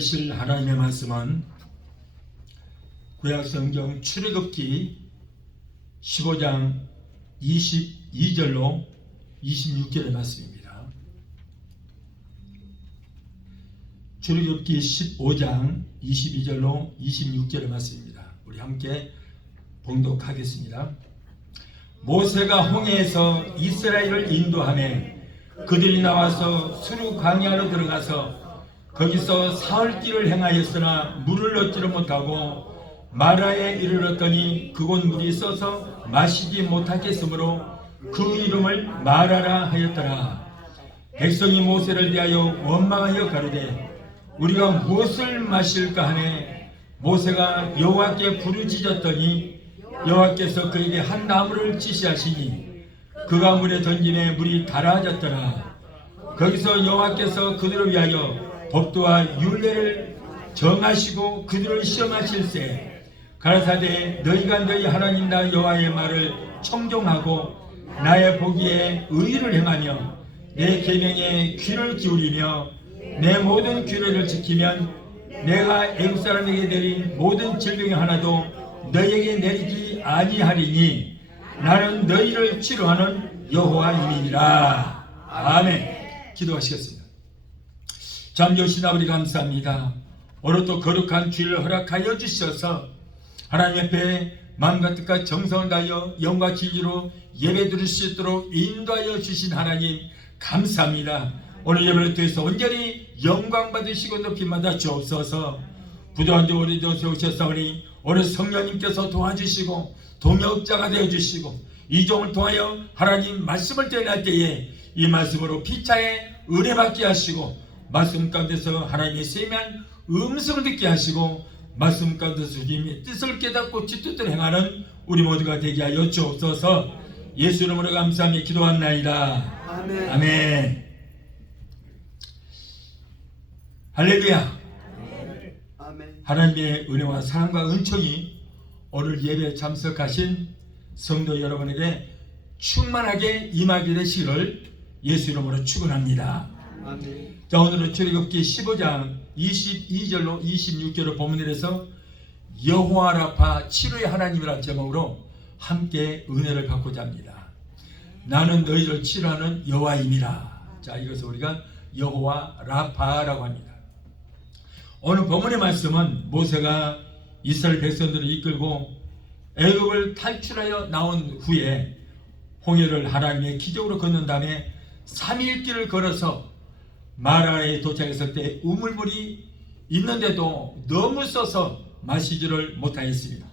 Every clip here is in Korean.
들으실 하나님의 말씀은 구약성경 출애굽기 15장 22절로 26절의 말씀입니다. 출애굽기 15장 22절로 26절의 말씀입니다. 우리 함께 봉독하겠습니다. 모세가 홍해에서 이스라엘을 인도하며 그들이 나와서 수르 광야로 들어가서 거기서 사흘길을 행하였으나 물을 얻지를 못하고 마라에 이르렀더니 그곳 물이 써서 마시지 못하겠으므로 그 이름을 마라라 하였더라. 백성이 모세를 대하여 원망하여 가로되 우리가 무엇을 마실까 하매 모세가 여호와께 부르짖었더니 여호와께서 그에게 한 나무를 지시하시니 그가 물에 던짐에 물이 달아졌더라. 거기서 여호와께서 그들을 위하여 법도와 율례를 정하시고 그들을 시험하실세 가라사대 너희가 너희 하나님 나 여호와의 말을 청종하고 나의 보기에 의를 행하며 내 계명에 귀를 기울이며 내 모든 규례를 지키면 내가 애굽 사람에게 내린 모든 질병이 하나도 너희에게 내리지 아니하리니 나는 너희를 치료하는 여호와임이니라. 아멘. 기도하시겠습니다. 잠조신 아버지 감사합니다. 오늘 또 거룩한 주일을 허락하여 주셔서 하나님 앞에 마음과 뜻과 정성을 다하여 영과 진리로 예배 드릴 수 있도록 인도하여 주신 하나님 감사합니다. 오늘 예배를 통해서 온전히 영광 받으시고 높임 받아 주옵소서. 부도한 자 오래도 세우셨사오니 오늘 성령님께서 도와주시고 동역자가 되어주시고 이 종을 통하여 하나님 말씀을 전할 때에 이 말씀으로 피차에 은혜 받게 하시고 말씀 가운데서 하나님의 세미한 음성을 듣게 하시고 말씀 가운데서 주님의 뜻을 깨닫고 쥐뜻대로 행하는 우리 모두가 되게 하여 주옵소서. 예수 이름으로 감사하며 기도하나이다. 아멘. 아멘. 할렐루야. 아멘. 하나님의 은혜와 사랑과 은총이 오늘 예배에 참석하신 성도 여러분에게 충만하게 임하게 되시기를 예수 이름으로 축원합니다. 아멘. 자, 오늘은 출애굽기 15장 22절로 26절을 본문에서 여호와 라파 치료의 하나님이라는 제목으로 함께 은혜를 받고자 합니다. 나는 너희를 치료하는 여호와임이라. 자, 이것을 우리가 여호와 라파라고 합니다. 오늘 본문의 말씀은 모세가 이스라엘 백성들을 이끌고 애굽을 탈출하여 나온 후에 홍해를 하나님의 기적으로 건넌 다음에 3일 길을 걸어서 마라에 도착했을 때 우물물이 있는데도 너무 써서 마시지를 못하였습니다.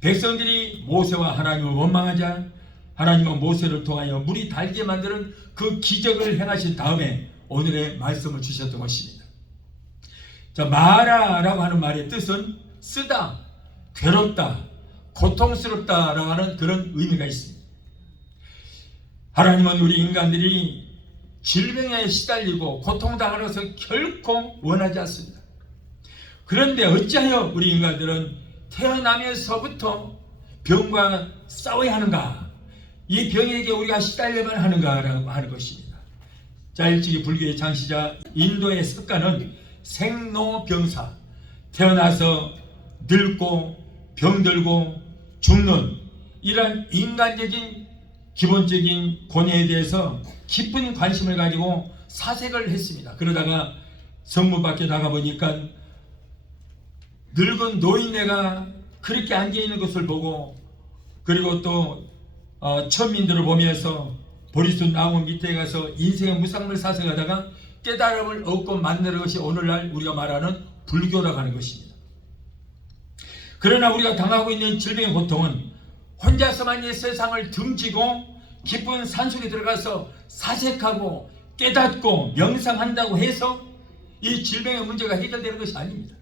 백성들이 모세와 하나님을 원망하자 하나님은 모세를 통하여 물이 달게 만드는 그 기적을 행하신 다음에 오늘의 말씀을 주셨던 것입니다. 자, 마라라고 하는 말의 뜻은 쓰다, 괴롭다, 고통스럽다라고 하는 그런 의미가 있습니다. 하나님은 우리 인간들이 질병에 시달리고 고통당하는 것을 결코 원하지 않습니다. 그런데 어찌하여 우리 인간들은 태어나면서부터 병과 싸워야 하는가? 이 병에게 우리가 시달려만 하는가라고 하는 것입니다. 자, 일찍이 불교의 창시자 인도의 석가는 생로병사, 태어나서 늙고 병들고 죽는 이러한 인간적인 기본적인 고뇌에 대해서 깊은 관심을 가지고 사색을 했습니다. 그러다가 성문 밖에 나가보니까 늙은 노인네가 그렇게 앉아있는 것을 보고 그리고 또 천민들을 보면서 보리수 나무 밑에 가서 인생의 무상을 사색하다가 깨달음을 얻고 만드는 것이 오늘날 우리가 말하는 불교라고 하는 것입니다. 그러나 우리가 당하고 있는 질병의 고통은 혼자서만 이 세상을 등지고 깊은 산속에 들어가서 사색하고 깨닫고 명상한다고 해서 이 질병의 문제가 해결되는 것이 아닙니다.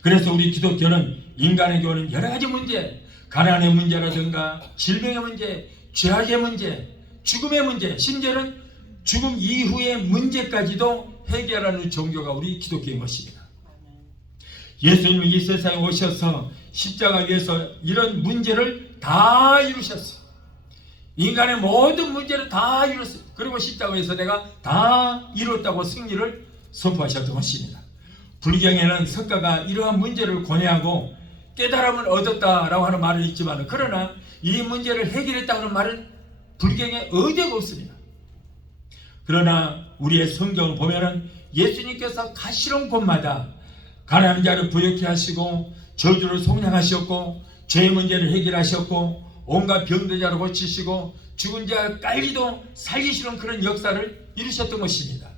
그래서 우리 기독교는 인간의 교는 여러 가지 문제, 가난의 문제라든가 질병의 문제, 죄악의 문제, 죽음의 문제, 심지어는 죽음 이후의 문제까지도 해결하는 종교가 우리 기독교인 것입니다. 예수님이 이 세상에 오셔서 십자가 위에서 이런 문제를 다 이루셨어요. 인간의 모든 문제를 다 이뤘어요. 그리고 십자가에서 내가 다 이뤘다고 승리를 선포하셨던 것입니다. 불경에는 석가가 이러한 문제를 고뇌하고 깨달음을 얻었다라고 하는 말은 있지만, 그러나 이 문제를 해결했다는 말은 불경에 어디가 없습니다. 그러나 우리의 성경을 보면은 예수님께서 가시는 곳마다 가난한 자를 부유케 하시고 저주를 속량하셨고 죄의 문제를 해결하셨고 온갖 병들자를 고치시고 죽은 자 깔리도 살리시는 그런 역사를 이루셨던 것입니다.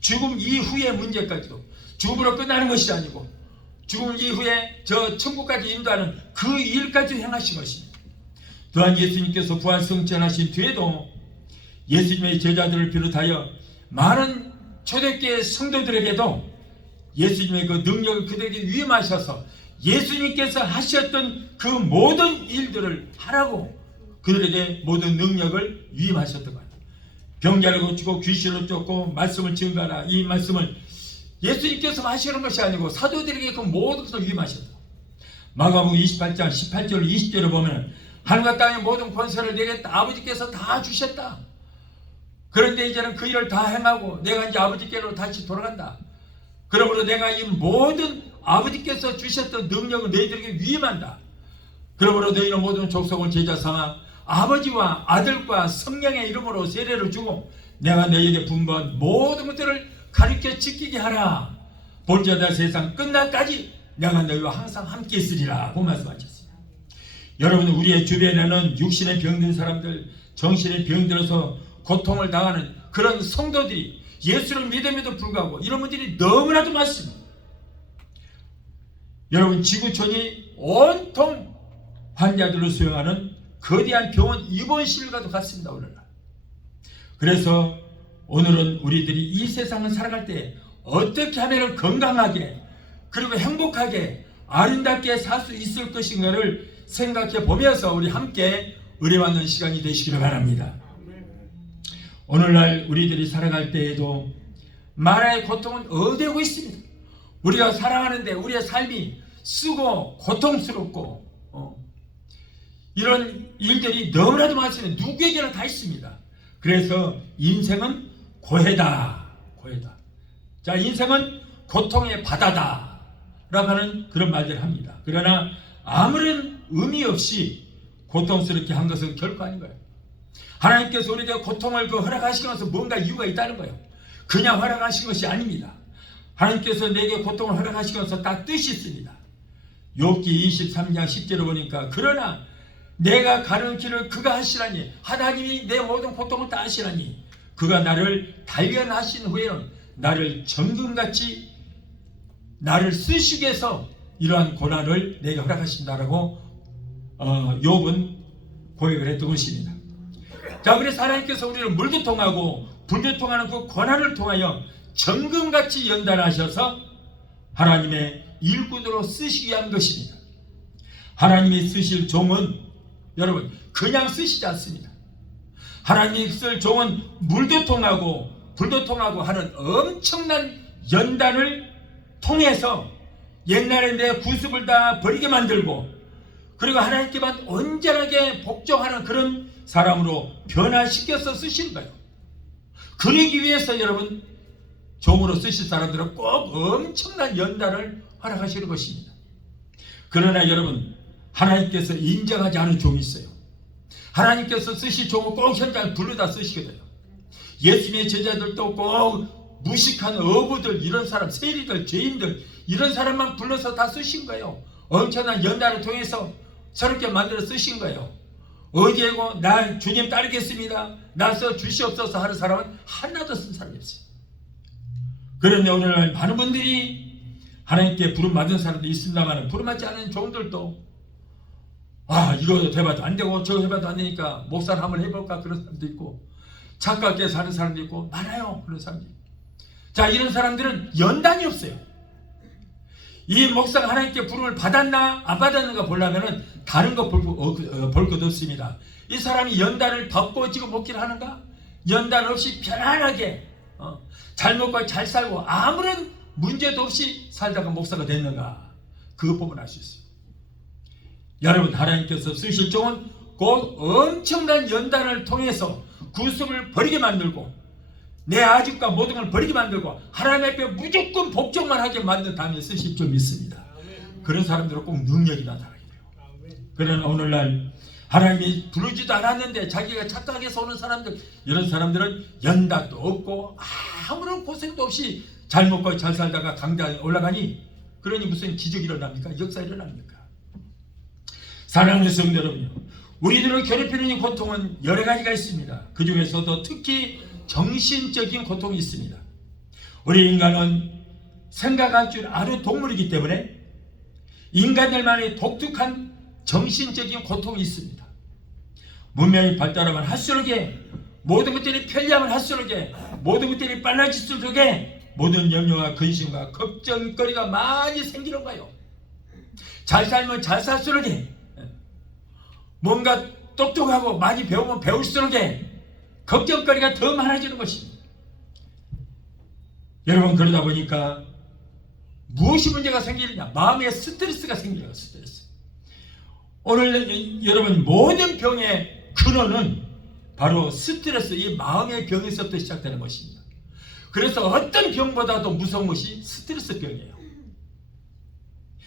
죽음 이후의 문제까지도 죽음으로 끝나는 것이 아니고 죽음 이후에 저 천국까지 인도하는 그 일까지 행하신 것입니다. 또한 예수님께서 부활승천하신 뒤에도 예수님의 제자들을 비롯하여 많은 초대교회 성도들에게도 예수님의 그 능력을 그들에게 위임하셔서 예수님께서 하셨던 그 모든 일들을 하라고 그들에게 모든 능력을 위임하셨던 거예요. 병자를 고치고 귀신을 쫓고 말씀을 증거하라. 이 말씀을 예수님께서 하시는 것이 아니고 사도들에게 그 모든 것을 위임하셨다. 마가복음 28장 18절 20절을 보면 하늘과 땅의 모든 권세를 내게 아버지께서 다 주셨다. 그런데 이제는 그 일을 다 행하고 내가 이제 아버지께로 다시 돌아간다. 그러므로 내가 이 모든 아버지께서 주셨던 능력을 너희들에게 위임한다. 그러므로 너희는 모든 족속을 제자 삼아 아버지와 아들과 성령의 이름으로 세례를 주고 내가 너희에게 분부한 모든 것들을 가르쳐 지키게 하라. 본자다 세상 끝날까지 내가 너희와 항상 함께 있으리라 고 말씀하셨습니다. 여러분, 우리의 주변에는 육신의 병든 사람들, 정신의 병들어서 고통을 당하는 그런 성도들이 예수를 믿음에도 불구하고 이런 분들이 너무나도 많습니다. 여러분, 지구촌이 온통 환자들을 수용하는 거대한 병원 입원실과도 같습니다. 오늘날. 그래서 오늘은 우리들이 이 세상을 살아갈 때 어떻게 하면 건강하게 그리고 행복하게 아름답게 살 수 있을 것인가를 생각해 보면서 우리 함께 의뢰받는 시간이 되시기를 바랍니다. 오늘날 우리들이 살아갈 때에도 만화의 고통은 어디고 있습니다. 우리가 살아가는데 우리의 삶이 쓰고 고통스럽고 이런 일들이 너무나도 많습니다. 누구에게나 다 있습니다. 그래서 인생은 고해다. 고해다. 자, 인생은 고통의 바다다 라고 하는 그런 말들을 합니다. 그러나 아무런 의미 없이 고통스럽게 한 것은 결코 아닌 거예요. 하나님께서 우리에게 고통을 허락하시는 것은 뭔가 이유가 있다는 거예요. 그냥 허락하신 것이 아닙니다. 하나님께서 내게 고통을 허락하시는 것은 다 뜻이 있습니다. 욥기 23장 10절을 보니까 그러나 내가 가는 길을 그가 하시라니, 하나님이 내 모든 고통을 다 하시라니 그가 나를 단련하신 후에는 나를 정금같이 나를 쓰시기 위해서 이러한 고난을 내게 허락하신다라고 욥은 고백을 했던 것입니다. 자, 그래서 하나님께서 우리를 물도 통하고 불도 통하는 그 고난을 통하여 정금같이 연단하셔서 하나님의 일꾼으로 쓰시기 위한 것입니다. 하나님이 쓰실 종은 여러분 그냥 쓰시지 않습니다. 하나님이 쓸 종은 물도 통하고 불도 통하고 하는 엄청난 연단을 통해서 옛날에 내 구습을 다 버리게 만들고 그리고 하나님께만 온전하게 복종하는 그런 사람으로 변화시켜서 쓰시는 거예요. 그러기 위해서 여러분 종으로 쓰실 사람들은 꼭 엄청난 연단을 허락하시는 것입니다. 그러나 여러분 하나님께서 인정하지 않은 종이 있어요. 하나님께서 쓰실 종은 꼭 현장을 불러다 쓰시거든요. 예수님의 제자들도 꼭 무식한 어부들, 이런 사람, 세리들, 죄인들 이런 사람만 불러서 다 쓰신 거예요. 엄청난 연단을 통해서 저렇게 만들어 쓰신 거예요. 어디에고 나 주님 따르겠습니다, 나서 주시옵소서 하는 사람은 하나도 쓴 사람이 없어요. 그런데 오늘 많은 분들이 하나님께 부름받은 사람도 있습니다만 부름받지 않은 종들도 이거 해봐도 안 되고 저거 해봐도 안 되니까 목사를 한번 해볼까 그런 사람도 있고 착각하게 사는 사람도 있고 많아요. 그런 사람들이. 자, 이런 사람들은 연단이 없어요. 이 목사가 하나님께 부름을 받았나 안 받았는가 보려면 다른 거 볼 것 없습니다. 이 사람이 연단을 받고 지금 목회를 하는가? 연단 없이 편안하게 잘 먹고 잘 살고 아무런 문제도 없이 살다가 목사가 됐는가? 그것 보면 알 수 있어요. 여러분, 하나님께서 쓰실 종은 곧 엄청난 연단을 통해서 구습을 버리게 만들고 내 아집과 모든 걸 버리게 만들고 하나님 앞에 무조건 복종만 하게 만든 다음에 쓰실 줄 믿습니다. 그런 사람들은 꼭 능력이 나타나게 돼요. 그러나 오늘날 하나님이 부르지도 않았는데 자기가 착각해서 오는 사람들, 이런 사람들은 연락도 없고 아무런 고생도 없이 잘 먹고 잘 살다가 강당에 올라가니, 그러니 무슨 기적이 일어납니까? 역사 일어납니까? 사랑하는 성도 여러분요, 우리들을 괴롭히는 이 고통은 여러 가지가 있습니다. 그 중에서도 특히 정신적인 고통이 있습니다. 우리 인간은 생각할 줄 아는 동물이기 때문에 인간들만의 독특한 정신적인 고통이 있습니다. 문명이 발달하면 할수록에, 모든 것들이 편리하면 할수록에, 모든 것들이 빨라질수록에 모든 염려와 근심과 걱정거리가 많이 생기는 거예요. 잘 살면 잘 살수록에, 뭔가 똑똑하고 많이 배우면 배울수록에 걱정거리가 더 많아지는 것입니다. 여러분, 그러다 보니까 무엇이 문제가 생기느냐? 마음의 스트레스가 생겨요. 스트레스. 오늘 여러분, 모든 병의 근원은 바로 스트레스, 이 마음의 병에서부터 시작되는 것입니다. 그래서 어떤 병보다도 무서운 것이 스트레스 병이에요.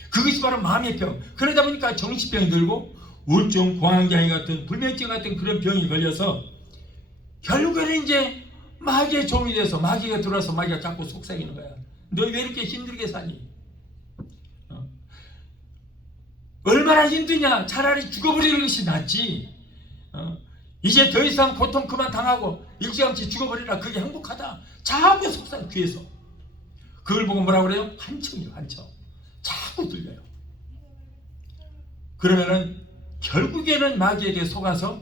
그것이 바로 마음의 병. 그러다 보니까 정신병이 들고 우울증, 공황장애 같은 불면증 같은 그런 병이 걸려서 결국에는 이제 마귀의 종이 돼서 마귀가 들어와서 마귀가 자꾸 속삭이는 거야. 너 왜 이렇게 힘들게 사니? 얼마나 힘드냐? 차라리 죽어버리는 것이 낫지. 이제 더 이상 고통 그만 당하고 일찌감치 죽어버리라. 그게 행복하다. 자꾸 속삭여, 귀에서. 그걸 보고 뭐라고 그래요? 한청이요, 한청. 자꾸 들려요. 그러면은 결국에는 마귀에게 속아서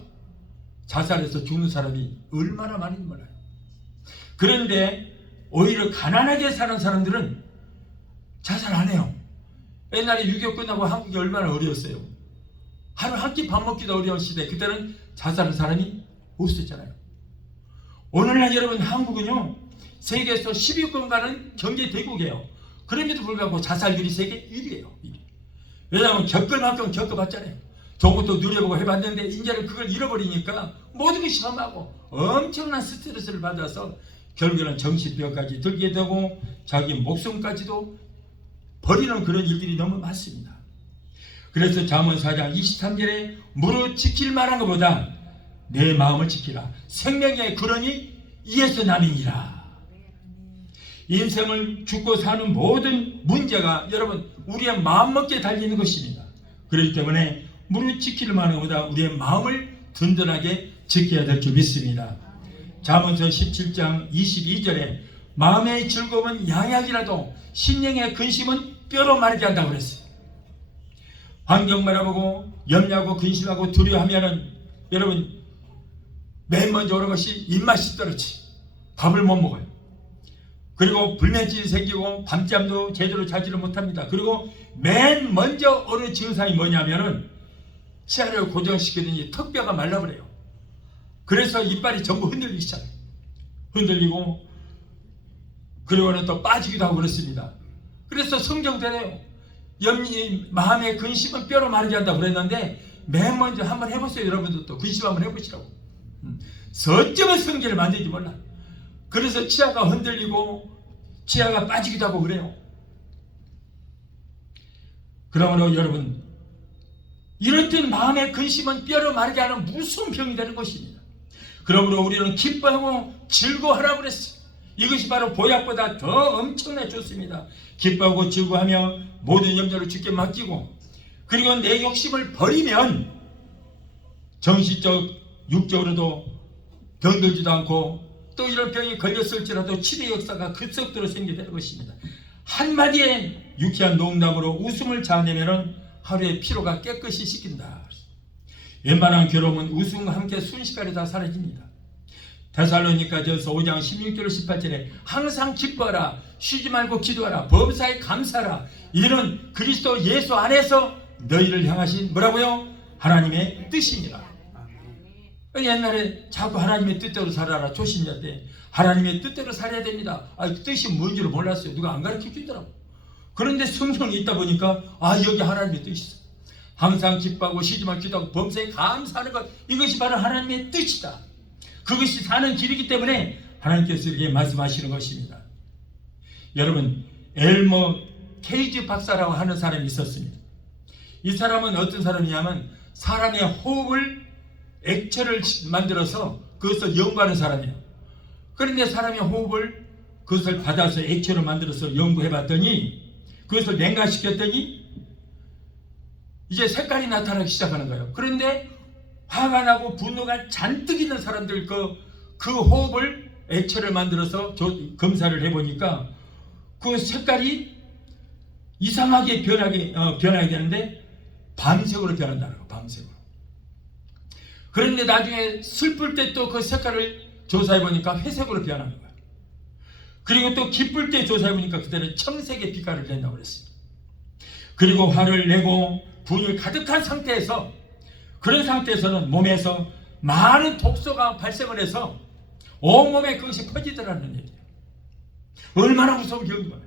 자살해서 죽는 사람이 얼마나 많은지 몰라요. 그런데 오히려 가난하게 사는 사람들은 자살 안 해요. 옛날에 6.25 끝나고 한국이 얼마나 어려웠어요. 하루 한 끼 밥 먹기도 어려운 시대, 그때는 자살하는 사람이 없었잖아요. 오늘날 여러분, 한국은요 세계에서 10위권 가는 경제 대국이에요. 그럼에도 불구하고 자살률이 세계 1위예요. 1위. 왜냐하면 겪을 만큼 겪어봤잖아요. 좋은 것도 누려보고 해봤는데 이제는 그걸 잃어버리니까 모든 것이 험하고 엄청난 스트레스를 받아서 결국에는 정신병까지 들게 되고 자기 목숨까지도 버리는 그런 일들이 너무 많습니다. 그래서 잠언 4장 23절에 무릇 지킬 만한 것보다 내 마음을 지키라. 생명의 근원이 이에서 남이니라. 인생을 죽고 사는 모든 문제가 여러분 우리의 마음먹기에 달리는 것입니다. 그렇기 때문에 무릇 지킬 만한 것보다 우리의 마음을 든든하게 지켜야 될 줄 믿습니다. 잠언서 17장 22절에 마음의 즐거움은 양약이라도 심령의 근심은 뼈로 마르게 한다고 그랬어요. 환경 바라보고 염려하고 근심하고 두려워하면은 여러분 맨 먼저 오는 것이 입맛이 떨어지, 밥을 못 먹어요. 그리고 불면증이 생기고 밤잠도 제대로 자지를 못합니다. 그리고 맨 먼저 오는 증상이 뭐냐면은 치아를 고정시키더니 턱뼈가 말라버려요. 그래서 이빨이 전부 흔들리기 시작해요. 흔들리고 그리고는 또 빠지기도 하고 그렇습니다. 그래서 성경대로요, 마음의 근심은 뼈로 마르게 한다고 그랬는데 맨 먼저 한번 해보세요. 여러분들도 근심 한번 해보시라고. 어쩌면 성질을 만들지 몰라. 그래서 치아가 흔들리고 치아가 빠지기도 하고 그래요. 그러므로 여러분, 이렇듯 마음의 근심은 뼈로 마르게 하는 무서운 병이 되는 것입니다. 그러므로 우리는 기뻐하고 즐거워하라고 그랬어요. 이것이 바로 보약보다 더 엄청나게 좋습니다. 기뻐하고 즐거워하며 모든 염려를 주께 맡기고, 그리고 내 욕심을 버리면 정신적, 육적으로도 병들지도 않고 또 이런 병이 걸렸을지라도 치료 역사가 급속도로 생기게 되는 것입니다. 한마디에 유쾌한 농담으로 웃음을 자아내면 하루의 피로가 깨끗이 씻긴다. 웬만한 괴로움은 웃음과 함께 순식간에 다 사라집니다. 데살로니가전서 5장 16절 18절에 항상 기뻐하라, 쉬지 말고 기도하라, 범사에 감사하라. 이는 그리스도 예수 안에서 너희를 향하신 뭐라고요? 하나님의 뜻이니라. 옛날에 자꾸 하나님의 뜻대로 살아라 조신자 때 하나님의 뜻대로 살아야 됩니다. 뜻이 뭔지를 몰랐어요. 누가 안 가르쳐 주더라고. 그런데 성경이 있다 보니까 여기 하나님의 뜻이 있어. 항상 기뻐하고 쉬지 말고 기도하고 범사에 감사하는 것, 이것이 바로 하나님의 뜻이다. 그것이 사는 길이기 때문에 하나님께서 이렇게 말씀하시는 것입니다. 여러분, 엘머 케이지 박사라고 하는 사람이 있었습니다. 이 사람은 어떤 사람이냐면 사람의 호흡을 액체를 만들어서 그것을 연구하는 사람이에요. 그런데 사람의 호흡을 그것을 받아서 액체로 만들어서 연구해 봤더니 그것을 냉각시켰더니 이제 색깔이 나타나기 시작하는 거예요. 그런데 화가 나고 분노가 잔뜩 있는 사람들 그 호흡을 액체를 만들어서 검사를 해보니까 그 색깔이 이상하게 변하게 되는데 밤색으로 변한다는 거, 밤색으로. 그런데 나중에 슬플 때 또 그 색깔을 조사해 보니까 회색으로 변하는 거예요. 그리고 또 기쁠 때 조사해 보니까 그때는 청색의 빛깔을 낸다고 그랬습니다. 그리고 화를 내고 분이 가득한 상태에서, 그런 상태에서는 몸에서 많은 독소가 발생을 해서 온몸에 그것이 퍼지더라는 얘기예요. 얼마나 무서운 경우인가요?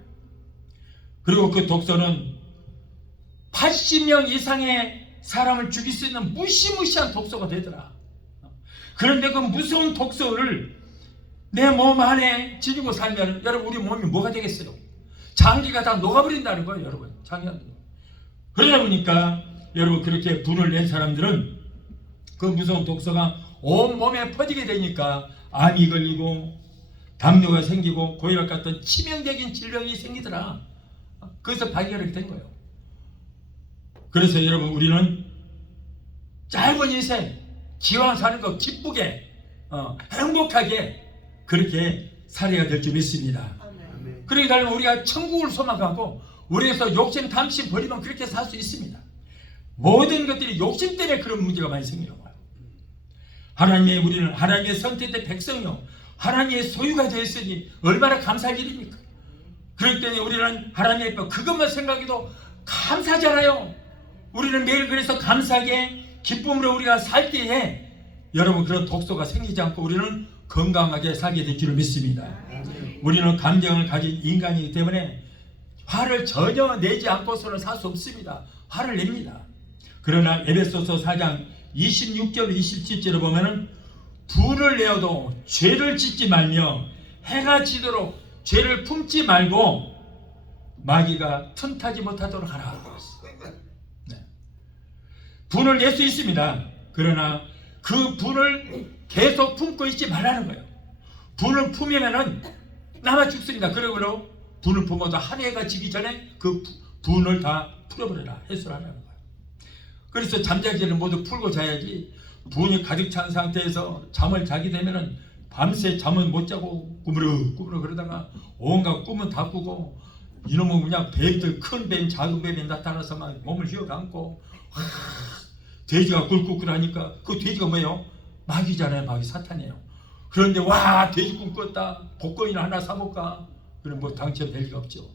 그리고 그 독소는 80명 이상의 사람을 죽일 수 있는 무시무시한 독소가 되더라. 그런데 그 무서운 독소를 내 몸 안에 지니고 살면 여러분, 우리 몸이 뭐가 되겠어요? 장기가 다 녹아버린다는 거예요, 여러분. 장기가. 그러다 보니까 여러분, 그렇게 분을 낸 사람들은 그 무서운 독소가 온 몸에 퍼지게 되니까 암이 걸리고 담뇨가 생기고 고혈압 같은 치명적인 질병이 생기더라. 그래서 발견이 된 거예요. 그래서 여러분, 우리는 짧은 인생 기왕 사는 거 기쁘게 행복하게 그렇게 살아야 될 줄 믿습니다. 그러니까 우리가 천국을 소망하고 우리에서 욕심 탐심 버리면 그렇게 살 수 있습니다. 모든 것들이 욕심 때문에 그런 문제가 많이 생기는 거예요. 우리는 하나님의 선택된 백성이요, 하나님의 소유가 되었으니 얼마나 감사할 일입니까? 그럴 때는 우리는 하나님의 법 그것만 생각해도 감사잖아요. 우리는 매일 그래서 감사하게 기쁨으로 우리가 살 때에 여러분, 그런 독소가 생기지 않고 우리는 건강하게 살게 될 줄을 믿습니다. 우리는 감정을 가진 인간이기 때문에 화를 전혀 내지 않고서는 살 수 없습니다. 화를 냅니다. 그러나 에베소서 4장 26절 27절에 보면은 분을 내어도 죄를 짓지 말며 해가 지도록 죄를 품지 말고 마귀가 틈타지 못하도록 하라. 네. 분을 낼 수 있습니다. 그러나 그 분을 계속 품고 있지 말라는 거예요. 분을 품으면은 남아 죽습니다. 그러므로 분을 품어도 한 해가 지기 전에 그 분을 다 풀어버려라, 해소하라는 거예요. 그래서 잠자기 전에 모두 풀고 자야지, 분이 가득 찬 상태에서 잠을 자게 되면은 밤새 잠을 못 자고 꾸물어 그러다가 온갖 꿈은 다 꾸고, 이놈은 그냥 뱀들, 큰 뱀, 작은 뱀이 나타나서 막 몸을 휘어감고 돼지가 꿀꿀꿀 하니까 그 돼지가 뭐예요? 마귀잖아요. 마귀, 사탄이에요. 그런데 와, 돼지 꿈 꿨다, 복권이나 하나 사볼까? 그럼 뭐 당첨될 리가 없죠.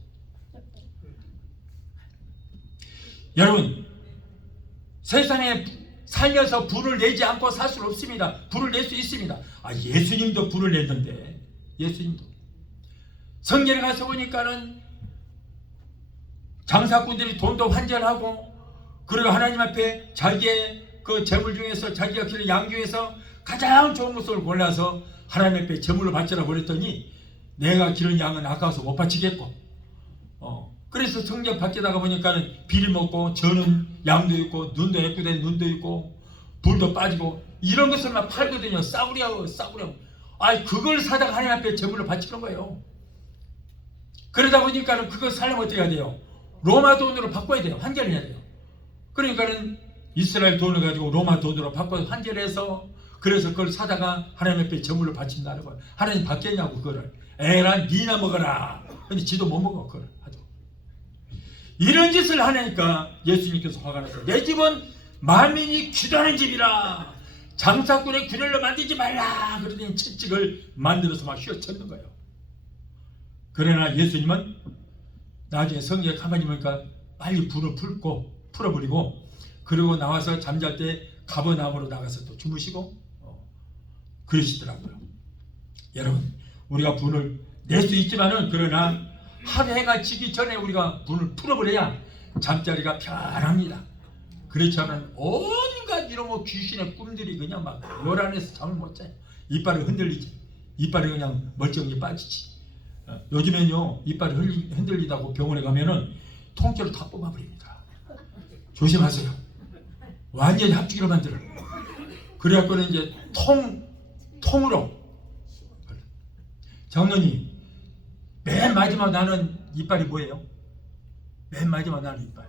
여러분, 세상에 살면서 불을 내지 않고 살 수는 없습니다. 불을 낼 수 있습니다. 예수님도 불을 냈는데, 예수님도. 성경에 가서 보니까는 장사꾼들이 돈도 환전하고, 그리고 하나님 앞에 자기의 그 재물 중에서, 자기가 기른 양 중에서 가장 좋은 것을 골라서 하나님 앞에 제물로 바치라 그랬더니 내가 기른 양은 아까워서 못 바치겠고, 그래서 성경 밖에다가 보니까는 비리 먹고 저는 양도 있고 눈도 애꾸된 눈도 있고 불도 빠지고 이런 것을 막 팔거든요. 싸구려. 그걸 사다가 하나님 앞에 제물로 바치는 거예요. 그러다 보니까는 그걸 살려면 어떻게 해야 돼요? 로마 돈으로 바꿔야 돼요. 환전을 해야 돼요. 그러니까는 이스라엘 돈을 가지고 로마 돈으로 바꿔서 환전해서, 그래서 그걸 사다가 하나님 앞에 제물로 바친다는 거예요. 하나님 받겠냐고, 그거를. 에라, 니나 먹어라. 근데 지도 못 먹어, 그걸. 이런 짓을 하니까 예수님께서 화가 나서, 내 집은 만민이 기도하는 집이라 장사꾼의 균열로 만들지 말라. 그러더니 채찍을 만들어서 막 휘어쳤는 거예요. 그러나 예수님은 나중에 성경에 가만히 보니까 빨리 불을 풀어버리고, 그리고 나와서 잠잘 때 가버나움으로 나가서 또 주무시고 그러시더라고요. 여러분, 우리가 분을 낼 수 있지만은, 그러나 한 해가 지기 전에 우리가 분을 풀어버려야 잠자리가 편합니다. 그렇지 않으면 온갖 이런 귀신의 꿈들이 그냥 막 열 안에서 잠을 못 자요. 이빨을 흔들리지. 이빨이 그냥 멀쩡히 빠지지. 요즘엔요 이빨이 흔들리다고 병원에 가면은 통째로 다 뽑아버립니다. 조심하세요. 완전히 합주기로 만들어요. 그래갖고는 이제 통으로. 장로님, 맨 마지막 나는 이빨이 뭐예요? 맨 마지막 나는 이빨.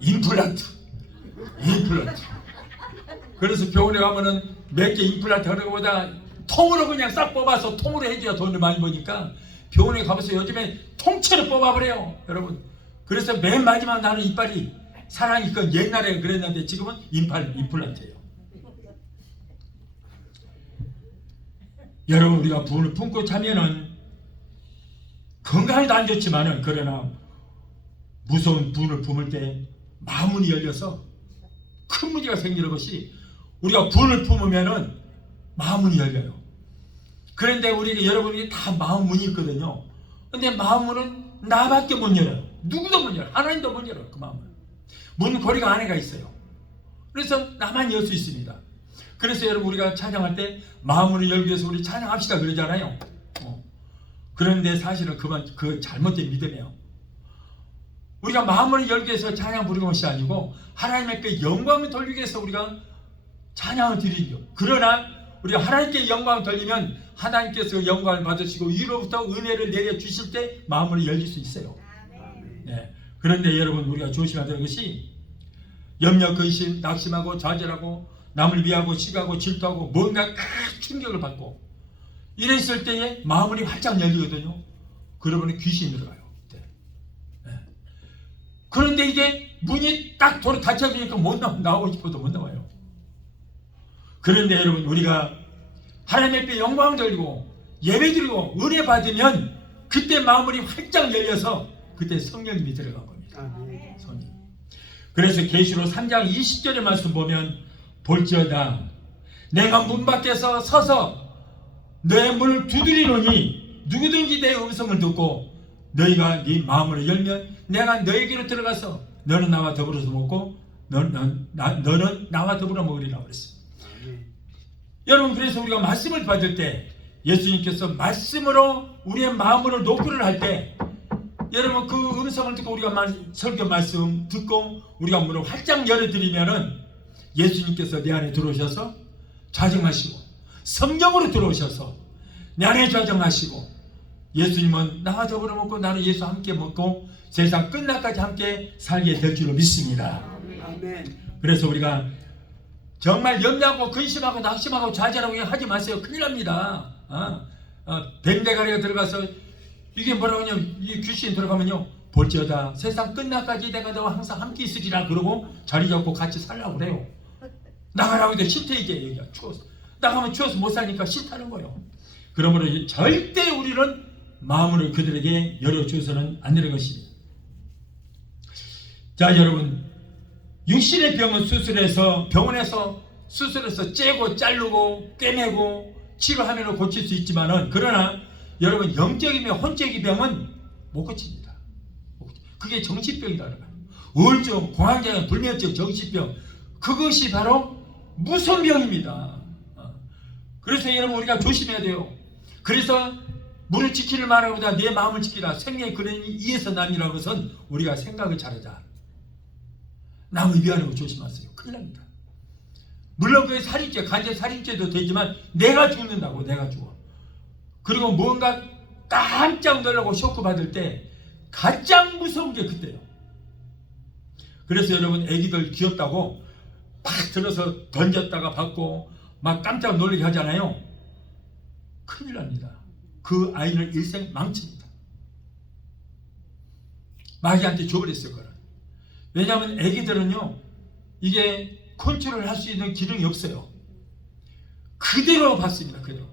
임플란트. 그래서 병원에 가면은 몇 개 임플란트 하는 것보다 통으로 그냥 싹 뽑아서 통으로 해줘야 돈을 많이 버니까 병원에 가보세요. 요즘에 통째로 뽑아버려요, 여러분. 그래서 맨 마지막 나는 이빨이 사랑이 그 옛날에 그랬는데 지금은 임플란트예요. 여러분, 우리가 분을 품고 자면은 건강에도 안 좋지만은 그러나 무서운 분을 품을 때 마음문이 열려서 큰 문제가 생기는 것이, 우리가 분을 품으면은 마음문이 열려요. 그런데 우리 여러분이 다 마음문이 있거든요. 근데 마음문은 나밖에 못 열어요. 누구도 못 열어요. 하나님도 못 열어요. 그 마음은 문고리가 안에가 있어요. 그래서 나만 열 수 있습니다. 그래서 여러분, 우리가 찬양할 때 마음문을 열기 위해서 우리 찬양합시다 그러잖아요. 그런데 사실은 그 잘못된 믿음이에요. 우리가 마음을 열기 위해서 찬양 부르는 것이 아니고 하나님께 영광을 돌리기 위해서 우리가 찬양을 드리죠. 그러나 우리가 하나님께 영광을 돌리면 하나님께서 영광을 받으시고 위로부터 은혜를 내려주실 때 마음을 열릴 수 있어요. 네. 그런데 여러분, 우리가 조심해야 되는 것이 염려, 근심, 낙심하고 좌절하고 남을 미워하고 시기하고 질투하고 뭔가 큰 충격을 받고 이랬을 때에 마음이 활짝 열리거든요. 그러면 귀신이 들어가요. 그런데 이게 문이 딱 닫혀지니까 못 나오고 싶어도 못 나와요. 그런데 여러분, 우리가 하나님 앞에 영광 돌리고 예배드리고 은혜 받으면 그때 마음이 활짝 열려서 그때 성령님이 들어간 겁니다. 성령. 그래서 계시록 3장 20절의 말씀 보면, 볼지어다 내가 문 밖에서 서서 너의 문을 두드리노니 누구든지 내 음성을 듣고 너희가 네 마음을 열면 내가 너에게로 들어가서 너는 나와 더불어서 먹고 너는 나와 더불어 먹으리라 그랬어요. 여러분, 그래서 우리가 말씀을 받을 때 예수님께서 말씀으로 우리의 마음으로 노크를 할 때, 여러분 그 음성을 듣고 우리가 설교 말씀 듣고 우리가 문을 활짝 열어드리면은 예수님께서 내 안에 들어오셔서 좌정하시고 성령으로 들어오셔서 내 안에 좌정하시고, 예수님은 나와 더불어 먹고 나는 예수 함께 먹고 세상 끝날까지 함께 살게 될 줄로 믿습니다. 아멘. 그래서 우리가 정말 염려하고 근심하고 낙심하고 좌절하고 하지 마세요. 큰일 납니다. 뱀대가리가 들어가서 이게 뭐라고 하냐면, 이 귀신이 들어가면요, 볼지어다 세상 끝날까지 내가 너와 항상 함께 있으리라 그러고 자리 잡고 같이 살라고 그래요. 나가라고 해도 싫대. 이제 여기가 추워서 나가면 추워서 못 사니까 싫다는 거예요. 그러므로 절대 우리는 마음으로 그들에게 열어줘서는 안 되는 것입니다. 자, 여러분, 육신의 병은 병원에서 수술해서 째고 자르고 꿰매고 치료하면 고칠 수 있지만은, 그러나 여러분 영적인 병, 혼적인 병은 못 고칩니다. 그게 정신병이라는 거예요. 우울증, 공황장애, 불면증, 정신병, 그것이 바로 무서운 병입니다. 그래서 여러분, 우리가 조심해야 돼요. 그래서 물을 지키는 말보다 내 마음을 지키라. 생명의 근원이 이에서 남이라는 것은 우리가 생각을 잘하자. 남을 위하는 거 조심하세요. 큰일 납니다. 물론 그게 살인죄, 간접 살인죄도 되지만 내가 죽는다고. 내가 죽어. 그리고 뭔가 깜짝 놀라고 쇼크 받을 때 가장 무서운 게 그때요. 그래서 여러분, 애기들 귀엽다고 막 들어서 던졌다가 받고 막 깜짝 놀라게 하잖아요. 큰일 납니다. 그 아이는 일생 망칩니다. 마귀한테 줘버렸을 거라. 왜냐하면 애기들은요, 이게 컨트롤 할 수 있는 기능이 없어요. 그대로 받습니다. 그대로.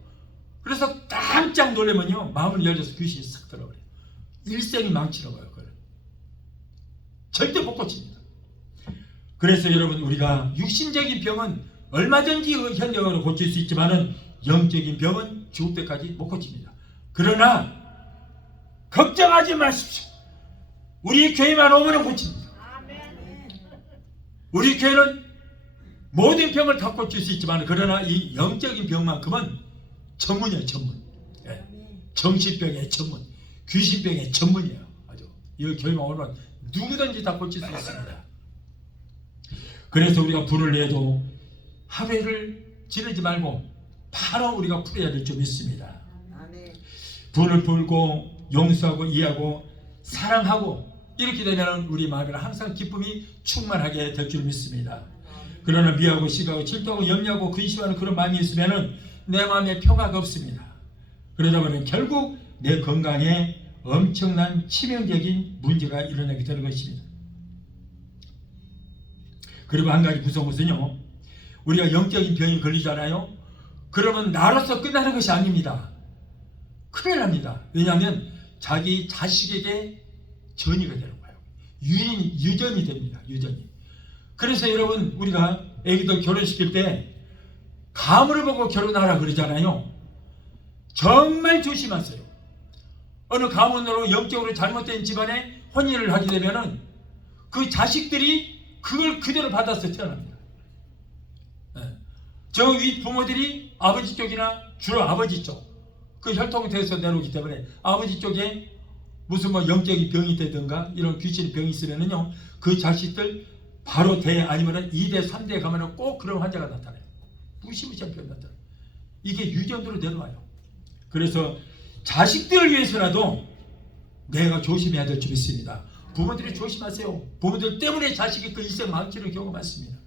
그래서 깜짝 놀라면요, 마음을 열려서 귀신이 싹 들어버려요. 일생이 망치는 거예요. 그걸 절대 못 고칩니다. 그래서 여러분, 우리가 육신적인 병은 얼마든지 현역으로 고칠 수 있지만은 영적인 병은 죽을 때까지 못 고칩니다. 그러나 걱정하지 마십시오. 우리 교회만 오면 고칩니다. 우리 교회는 모든 병을 다 고칠 수 있지만, 그러나 이 영적인 병만큼은 전문이에요, 전문. 예. 정신병의 전문, 귀신병의 전문이에요. 아주 이 교회만 오면 누구든지 다 고칠 수 있습니다. 그래서 우리가 불을 내도 하루를 지르지 말고 바로 우리가 풀어야 될 줄 믿습니다. 불을 불고 용서하고 이해하고 사랑하고 이렇게 되면 우리 마음에 항상 기쁨이 충만하게 될 줄 믿습니다. 그러나 미워하고 시기하고 질투하고 염려하고 근심하는 그런 마음이 있으면 내 마음에 평화가 없습니다. 그러다 보면 결국 내 건강에 엄청난 치명적인 문제가 일어나게 되는 것입니다. 그리고 한 가지 무서운 것은요, 우리가 영적인 병이 걸리잖아요. 그러면 나로서 끝나는 것이 아닙니다. 큰일 납니다. 왜냐하면 자기 자식에게 전이가 되는 거예요. 유전이 됩니다. 유전이. 그래서 여러분, 우리가 애기들 결혼시킬 때 가문을 보고 결혼하라 그러잖아요. 정말 조심하세요. 어느 가문으로 영적으로 잘못된 집안에 혼인을 하게 되면은 그 자식들이 그걸 그대로 받아서 태어납니다. 저 윗 부모들이 아버지 쪽이나 주로 아버지 쪽 그 혈통돼서 내려오기 때문에 아버지 쪽에 무슨 뭐 영적인 병이 되든가 이런 귀신의 병이 있으면은요, 그 자식들 바로 대 아니면은 2대 3대 가면은 꼭 그런 환자가 나타나요. 무시무시한 병이 나타나요. 이게 유전으로 내려와요. 그래서 자식들을 위해서라도 내가 조심해야 될 줄 믿습니다. 부모들이 조심하세요. 부모들 때문에 자식이 그 일생 망치는 경우가 많습니다.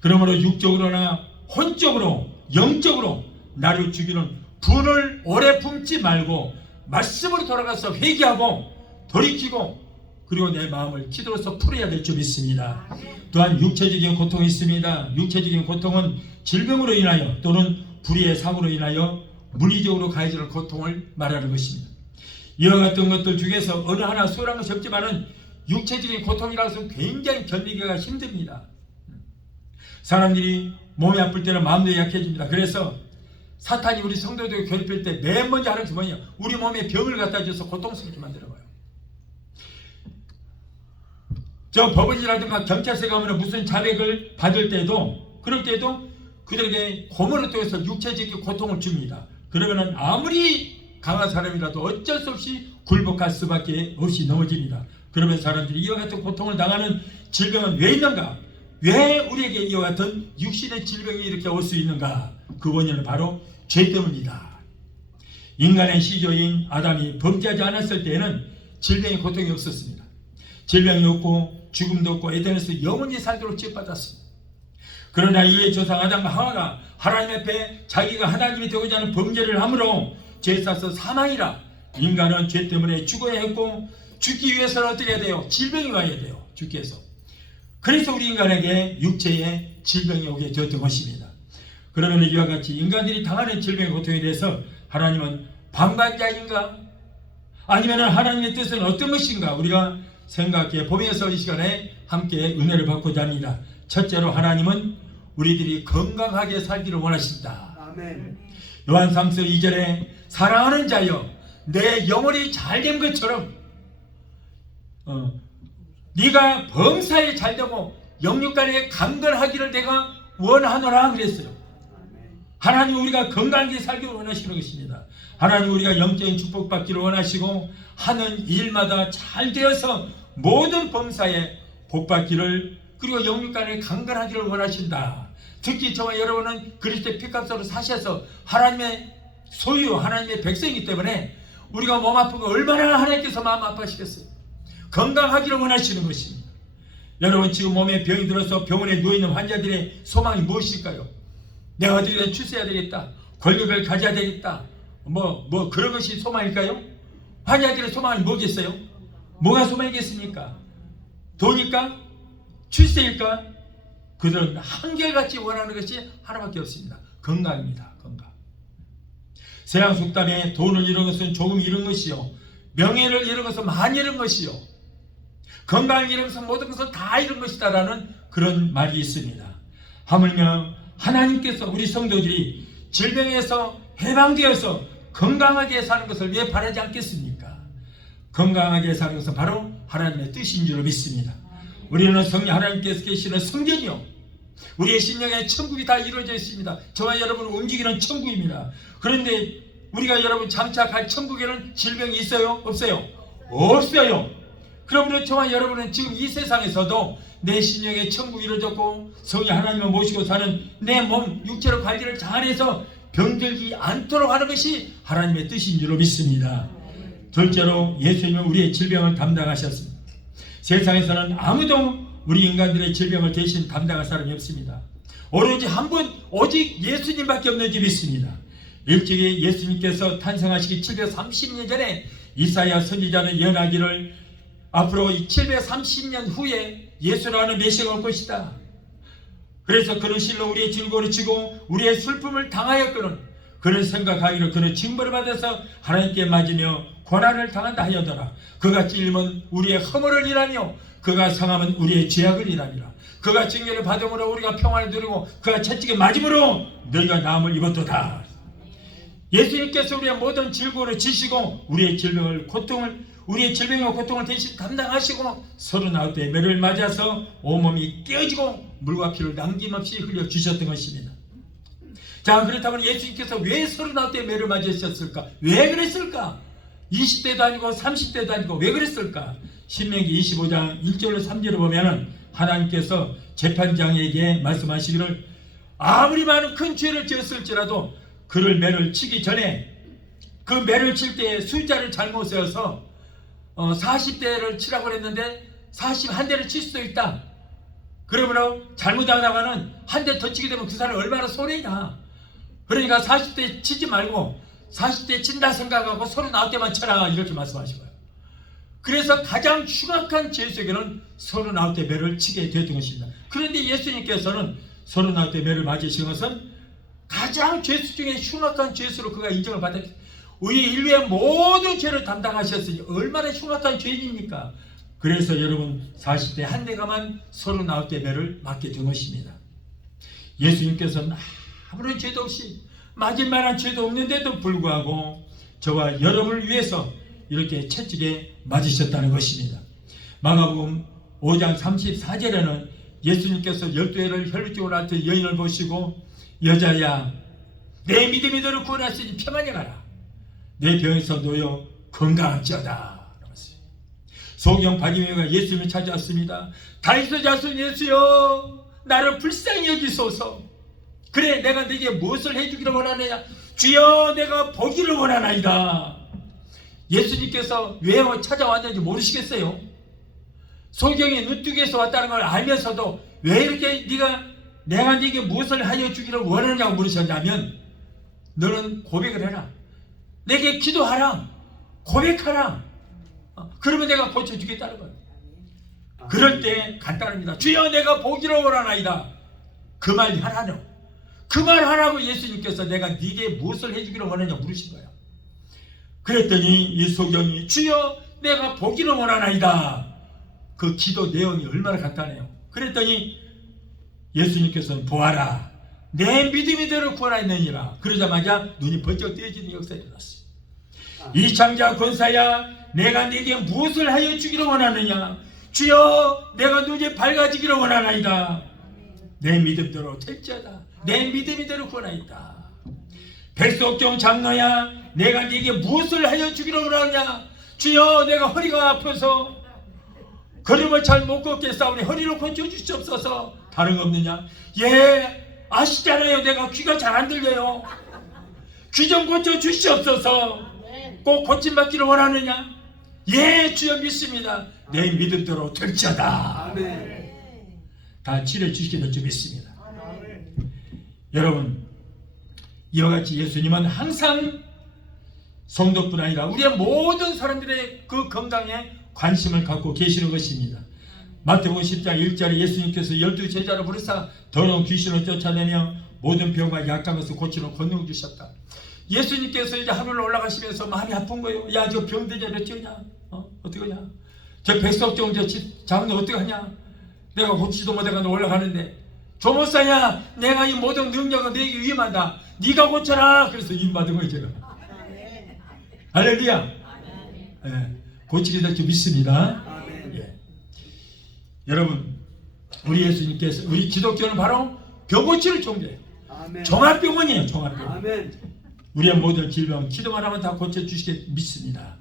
그러므로 육적으로나 혼적으로 영적으로 나를 죽이는 분을 오래 품지 말고 말씀으로 돌아가서 회개하고 돌이키고 그리고 내 마음을 기도로서 풀어야 될 줄 믿습니다. 또한 육체적인 고통이 있습니다. 육체적인 고통은 질병으로 인하여 또는 불의의 사고로 인하여 물리적으로 가해지는 고통을 말하는 것입니다. 이와 같은 것들 중에서 어느 하나 소홀한 것이 없지만은 육체적인 고통이라서 굉장히 견디기가 힘듭니다. 사람들이 몸이 아플 때는 마음도 약해집니다. 그래서 사탄이 우리 성도들을 괴롭힐 때 맨 먼저 하는 것이 뭐냐, 우리 몸에 병을 갖다 줘서 고통스럽게 만들어봐요. 저 법원이라든가 경찰서에 가면 무슨 자백을 받을 때도 그럴 때도 그들에게 고문을 통해서 육체적인 고통을 줍니다. 그러면 아무리 강한 사람이라도 어쩔 수 없이 굴복할 수밖에 없이 넘어집니다. 그러면 사람들이 이와 같은 고통을 당하는 질병은 왜 있는가? 왜 우리에게 이와 같은 육신의 질병이 이렇게 올 수 있는가? 그 원인은 바로 죄 때문입니다. 인간의 시조인 아담이 범죄하지 않았을 때에는 질병의 고통이 없었습니다. 질병이 없고 죽음도 없고 에덴에서 영원히 살도록 지어받았습니다. 그러나 이에 조상 아담과 하와가 하나님 앞에 자기가 하나님이 되고자 하는 범죄를 함으로 죄에 싸서 사망이라 인간은 죄 때문에 죽어야 했고 죽기 위해서는 어떻게 해야 돼요? 질병이 와야 돼요. 죽기 위해서. 그래서 우리 인간에게 육체에 질병이 오게 되었던 것입니다. 그러면 이와 같이 인간들이 당하는 질병의 고통에 대해서 하나님은 방관자인가? 아니면 하나님의 뜻은 어떤 것인가? 우리가 생각해 보면서 이 시간에 함께 은혜를 받고자 합니다. 첫째로 하나님은 우리들이 건강하게 살기를 원하십니다. 아멘. 요한 3서 2절에 사랑하는 자여 내 영혼이 잘된 것처럼 네가 범사에 잘되고 영육간에 강건하기를 내가 원하노라 그랬어요. 하나님 우리가 건강하게 살기를 원하시는 것입니다. 하나님 우리가 영적인 축복받기를 원하시고 하는 일마다 잘 되어서 모든 범사에 복받기를 그리고 영육간에 강건하기를 원하신다. 특히 저와 여러분은 그리스도의 피값으로 사셔서 하나님의 소유 하나님의 백성이기 때문에 우리가 몸 아픈 거 얼마나 하나님께서 마음 아파하시겠어요. 건강하기를 원하시는 것입니다. 여러분 지금 몸에 병이 들어서 병원에 누워있는 환자들의 소망이 무엇일까요? 내가 어떻게든 출세해야 되겠다. 권력을 가져야 되겠다. 뭐 그런 것이 소망일까요? 환자들의 소망이 뭐겠어요? 뭐가 소망이겠습니까? 돈일까? 출세일까? 그들은 한결같이 원하는 것이 하나밖에 없습니다. 건강입니다. 건강. 세상 속담에 돈을 잃은 것은 조금 잃은 것이요 명예를 잃은 것은 많이 잃은 것이요 건강을 잃은 것은 모든 것을 다 잃은 것이다 라는 그런 말이 있습니다. 하물며 하나님께서 우리 성도들이 질병에서 해방되어서 건강하게 사는 것을 왜 바라지 않겠습니까? 건강하게 사는 것은 바로 하나님의 뜻인 줄 믿습니다. 우리는 성령 하나님께서 계시는 성전이요 우리의 심령에 천국이 다 이루어져 있습니다. 저와 여러분을 움직이는 천국입니다. 그런데 우리가 여러분 장착할 천국에는 질병이 있어요? 없어요? 없어요. 그러므로 저와 여러분은 지금 이 세상에서도 내 심령에 천국이 이루어졌고 성령 하나님을 모시고 사는 내 몸 육체로 관리를 잘해서 병들지 않도록 하는 것이 하나님의 뜻인 줄로 믿습니다. 둘째로 예수님은 우리의 질병을 담당하셨습니다. 세상에서는 아무도 우리 인간들의 질병을 대신 담당할 사람이 없습니다. 오로지 한 분 오직 예수님밖에 없는 집이 있습니다. 일찍이 예수님께서 탄생하시기 730년 전에 이사야 선지자는 예언하기를 앞으로 730년 후에 예수라는 메시아가 올 것이다. 그래서 그는 실로 우리의 질고를 지고 우리의 슬픔을 당하였거늘 그는 생각하기를 그는 징벌을 받아서 하나님께 맞으며 고난을 당한다 하여더라. 그가 찔림은 우리의 허물을 일하며 그가 상함은 우리의 죄악을 일하니라. 그가 징계를 받음으로 우리가 평안을 누리고 그가 채찍에 맞음으로 너희가 나음을 입었도다. 예수님께서 우리의 모든 질고를 지시고 우리의 질병과 고통을 대신 감당하시고 39대의 매를 맞아서 온몸이 깨어지고 물과 피를 남김없이 흘려주셨던 것입니다. 자, 그렇다면 예수님께서 왜 39대의 매를 맞으셨을까? 왜 그랬을까? 20대도 아니고 30대도 아니고 왜 그랬을까? 신명기 25장 1절로 3절을 보면 하나님께서 재판장에게 말씀하시기를 아무리 많은 큰 죄를 지었을지라도 그를 매를 치기 전에 그 매를 칠 때 숫자를 잘못 세워서 40대를 치라고 했는데 41대를 칠 수도 있다. 그러므로 잘못하다가는 한 대 더 치게 되면 그 사람이 얼마나 손해냐. 그러니까 40대 치지 말고 40대 친다 생각하고 39대만 쳐라 이렇게 말씀하시고요. 그래서 가장 흉악한 죄 속에는 39대 매를 치게 되었던 것입니다. 그런데 예수님께서는 39대 매를 맞으신 것은 가장 죄수 중에 흉악한 죄수로 그가 인정을 받았습니다. 우리 인류의 모든 죄를 담당하셨으니 얼마나 흉악한 죄인입니까? 그래서 여러분 40대 한 대가만 39대 매를 맞게 된 것입니다. 예수님께서는 아무런 죄도 없이 맞을 만한 죄도 없는데도 불구하고 저와 여러분을 위해서 이렇게 채찍에 맞으셨다는 것입니다. 마가복음 5장 34절에는 예수님께서 12회를 혈루증으로 앓던 여인을 보시고 여자야 내 믿음이 너를 구원하시니 평안히 가라. 내 병에서 놓여 건강할지어다. 소경 바디메오가 예수님을 찾아왔습니다. 다윗의 자손 예수여 나를 불쌍히 여기소서. 그래 내가 네게 무엇을 해주기를 원하느냐. 주여 내가 보기를 원하나이다. 예수님께서 왜 찾아왔는지 모르시겠어요? 소경이 눈뜨기에서 왔다는 걸 알면서도 왜 이렇게 내가 네게 무엇을 하여 주기를 원하느냐고 물으셨냐면 너는 고백을 해라. 내게 기도하라. 고백하라. 그러면 내가 고쳐주겠다는 거예요. 그럴 때 간단합니다. 주여 내가 보기를 원하나이다. 그 말 하라뇨. 그 말 하라고 예수님께서 내가 네게 무엇을 해주기를 원하냐 물으신 거예요. 그랬더니 이 소경이 주여 내가 보기를 원하나이다. 그 기도 내용이 얼마나 간단해요. 그랬더니 예수님께서는 보아라 내 믿음이 너를 구원하였느니라. 그러자마자 눈이 번쩍 뜨여지는 역사가 일어났어요. 이 장자 권사야 내가 네게 무엇을 하여 주기를 원하느냐. 주여 내가 눈이 밝아지기를 원하나이다. 내 믿음대로 될지어다. 내 믿음이 너를 구원하였다. 백석종 장로야 내가 네게 무엇을 하여 주기를 원하느냐. 주여 내가 허리가 아파서 걸음을 잘 못 걷겠사오니 허리를 고쳐주시옵소서. 다른 거 없느냐. 예 아시잖아요. 내가 귀가 잘 안 들려요. 귀 좀 고쳐주시옵소서. 꼭 고침받기를 원하느냐. 예 주여 믿습니다. 내 믿음대로 될지어다. 다 치료해 주시기를 좀 믿습니다. 여러분 이와 같이 예수님은 항상 성도뿐 아니라 우리의 모든 사람들의 그 건강에 관심을 갖고 계시는 것입니다. 마태복음 10장 1절에 예수님께서 12 제자를 부르사 더러운 귀신을 쫓아내며 모든 병과 약한 것을 고치는 권능을 주셨다. 예수님께서 이제 하늘로 올라가시면서 마음이 아픈 거예요. 야 저 병들자 어떻게 하냐. 어떻게 하냐. 저 백석종 저 장로 어떻게 하냐. 내가 고치지도 못해가지고 올라가는데 조목사야 내가 이 모든 능력은 내게 위임한다. 네가 고쳐라. 그래서 위임받은 거예요 제가. 할렐루야. 예, 고치게 될 줄 믿습니다. 예. 여러분 우리 예수님께서 우리 기독교는 바로 병 고치는 종교예요. 아멘. 종합병원이에요. 종합병원. 아멘. 우리의 모든 질병 기도만 하면 다 고쳐주시게 믿습니다.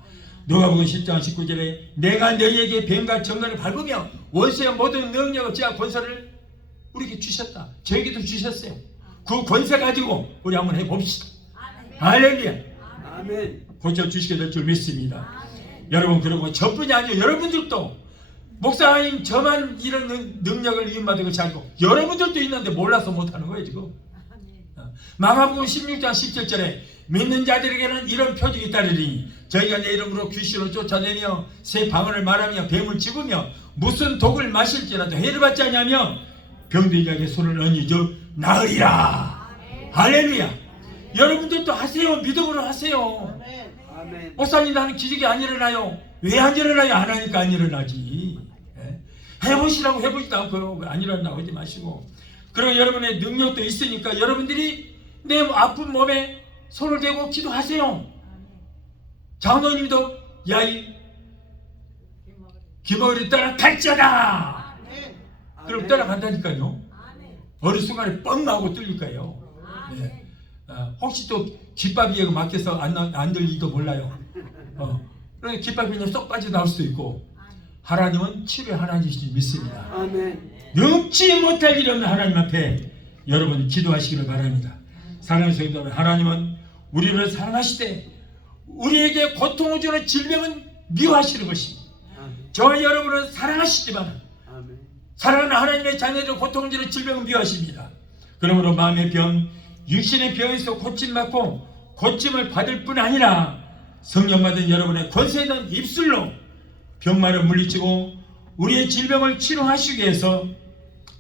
누가복음 10장 19절에 내가 너희에게 뱀과 정갈을 밟으며 원수의 모든 능력을 제가 권세를 우리에게 주셨다. 저에게도 주셨어요. 그 권세 가지고 우리 한번 해봅시다. 할렐루야. 아멘. 고쳐주시게 될 줄 믿습니다. 여러분, 그리고 저뿐이 아니에요. 여러분들도 목사님 저만 이런 능력을 이음받은 것이 아니고 여러분들도 있는데 몰라서 못하는 거예요 지금. 마가복음 16장 17절에 믿는 자들에게는 이런 표적이 따르리니 저희가 내 이름으로 귀신을 쫓아내며 새 방언을 말하며 뱀을 집으며 무슨 독을 마실지라도 해를 받지 않으며 병든 자에게 손을 얹어 나으리라. 할렐루야. 여러분들도 하세요. 믿음으로 하세요. 아멘. 목사님 나는 기적이 안 일어나요. 왜 안 일어나요? 안 하니까 안 일어나지. 해보시라고 해보지도 않고요. 안 일어나고 하지 마시고. 그리고 여러분의 능력도 있으니까 여러분들이 내 아픈 몸에 손을 대고 기도하세요. 장로님도 야이 기머리 따라갈지어다. 그럼 따라간다니까요. 어느 순간에 뻥 나고 뚫릴 거예요. 네. 혹시 또 깃밥이에 막혀서 안 들리도 몰라요. 그러니까 깃밥이 그냥 쏙 빠져나올 수도 있고. 하나님은 치료의 하나님이시지 믿습니다. 아멘. 능치 못할 일 없는 하나님 앞에 여러분 기도하시기를 바랍니다. 사랑하는 성도 여러분, 하나님은 우리를 사랑하시되 우리에게 고통을 주는 질병은 미워하시는 것입니다. 저와 여러분은 사랑하시지만 사랑하는 하나님의 자녀들 고통을 주는 질병은 미워하십니다. 그러므로 마음의 병, 육신의 병에서 고침받고 고침을 받을 뿐 아니라 성령 받은 여러분의 권세 있는 입술로 병만을 물리치고 우리의 질병을 치료하시기 위해서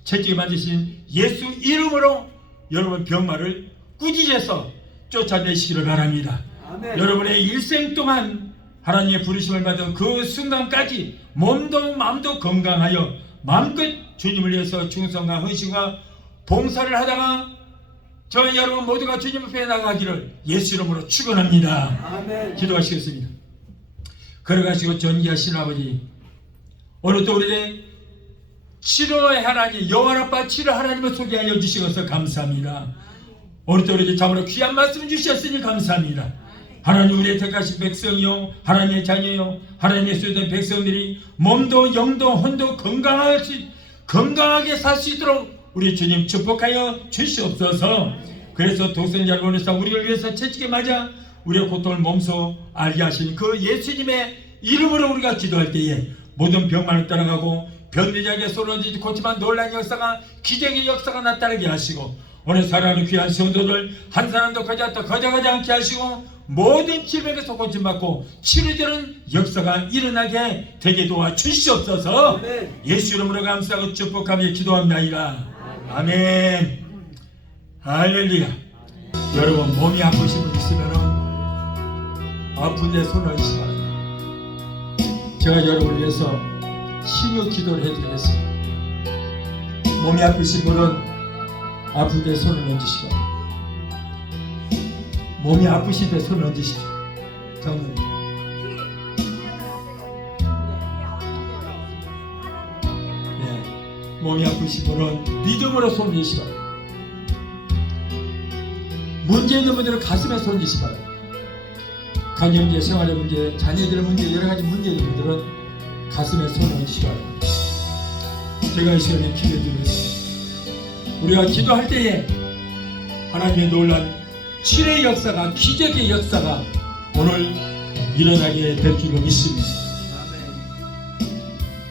채찍에 만드신 예수 이름으로 여러분 병마를 꾸짖어서 쫓아내시기를 바랍니다. 아멘. 여러분의 일생 동안 하나님의 부르심을 받은 그 순간까지 몸도 마음도 건강하여 마음껏 주님을 위해서 충성과 헌신과 봉사를 하다가 저와 여러분 모두가 주님 앞에 나가기를 예수 이름으로 축원합니다. 아멘. 기도하시겠습니다. 걸어가시고 전기하신 아버지, 오늘 또 우리의 치료의 하나님 여호와라빠 치료 하나님을 소개하여 주시어서 감사합니다. 오늘 또 우리에게 참으로 귀한 말씀 주셨으니 감사합니다. 하나님, 우리의 택하신 백성이요 하나님의 자녀요 하나님의 소유된 백성들이 몸도 영도 혼도 건강하게 살 수 있도록 우리 주님 축복하여 주시옵소서. 그래서 독생자를 보내사 우리를 위해서 채찍에 맞아 우리의 고통을 몸소 알게 하신 그 예수님의 이름으로 우리가 기도할 때에 모든 병만을 떠나가고 병든 자에게 손을 얹지 고치만 놀라운 역사가 기적의 역사가 나타나게 하시고 오늘 사랑하는 귀한 성도들 한 사람도 거저가지 않게 하시고 모든 질병에서 고침받고 치료되는 역사가 일어나게 되게 도와주시옵소서. 아멘. 예수 이름으로 감사하고 축복하며 기도합니다. 아멘. 할렐루야. 여러분 몸이 아프신 분 있으면은 아픈 데 손을 얹으시기 제가 여러분을 위해서 신유 기도를 해드리겠습니다. 몸이 아프신 분은 아픈 데 손을 얹으시기 몸이 아프신 데 손을 얹으십시오. 정말. 네. 몸이 아프신 분은 믿음으로 손 드시기 바랍니다. 문제 있는 분들은 가슴에 손 드시기 바랍니다. 가정문제, 생활의 문제, 자녀들의 문제, 여러가지 문제 있는 분들은 가슴에 손을 얹으시기 바랍니다. 제가 이 시간에 기도드리겠습니다. 우리가 기도할 때에 하나님의 놀란 치료의 역사가, 기적의 역사가 오늘 일어나게 될 줄로 믿습니다.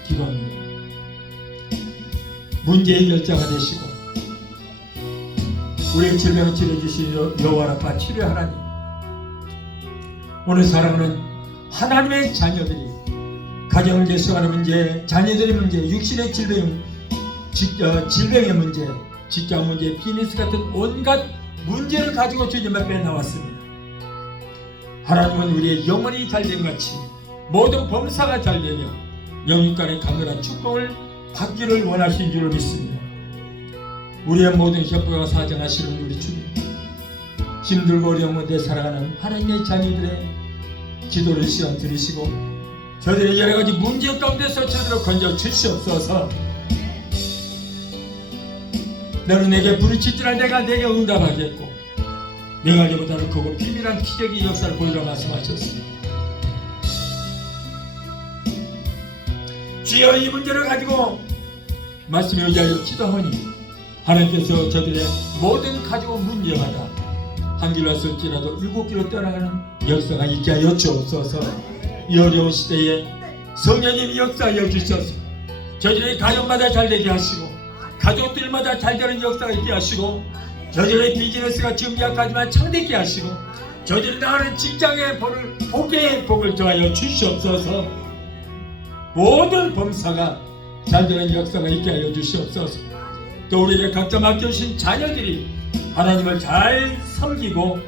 기도합니다. 문제 해결자가 되시고 우리의 질병을 치료해주신 여호와라빠 치료 하나님, 오늘 사랑하는 하나님의 자녀들이 가정을 개성하는 문제, 자녀들의 문제, 육신의 질병의 문제, 직장 문제, 비즈니스 같은 온갖 문제를 가지고 주님 앞에 나왔습니다. 하나님은 우리의 영혼이 잘된 같이 모든 범사가 잘되며 영육간의 강렬한 축복을 받기를 원하신 줄을 믿습니다. 우리의 모든 협박과 사정하시는 우리 주님, 힘들고 어려운 곳에 살아가는 하나님의 자녀들의 기도를 시간 들으시고 저들의 여러가지 문제 가운데서 저들을 건져 주시옵소서. 너는 내게 부르짖으라 내가 내게 응답하겠고 내가 이보다는 크고 비밀한 기적의 역사를 보이라 말씀하셨습니다. 주여 이 문제를 가지고 말씀에 의하여 기도하니 하나님께서 저들의 모든 가지고 문제마다 한 길로 왔을지라도 7길로 떠나가는 역사가 있게 하여 주옵소서. 이 어려운 시대에 성령님이 역사하여 주셔서 저들의 가정마다 잘되게 하시고 가족들마다 잘되는 역사가 있게 하시고 저들의 비즈니스가 지금 약하지만 창대케 하시고 저들이 나가는 직장의 복을 복의 복을 더하여 주시옵소서. 모든 범사가 잘되는 역사가 있게 하여 주시옵소서. 또 우리에게 각자 맡겨주신 자녀들이 하나님을 잘 섬기고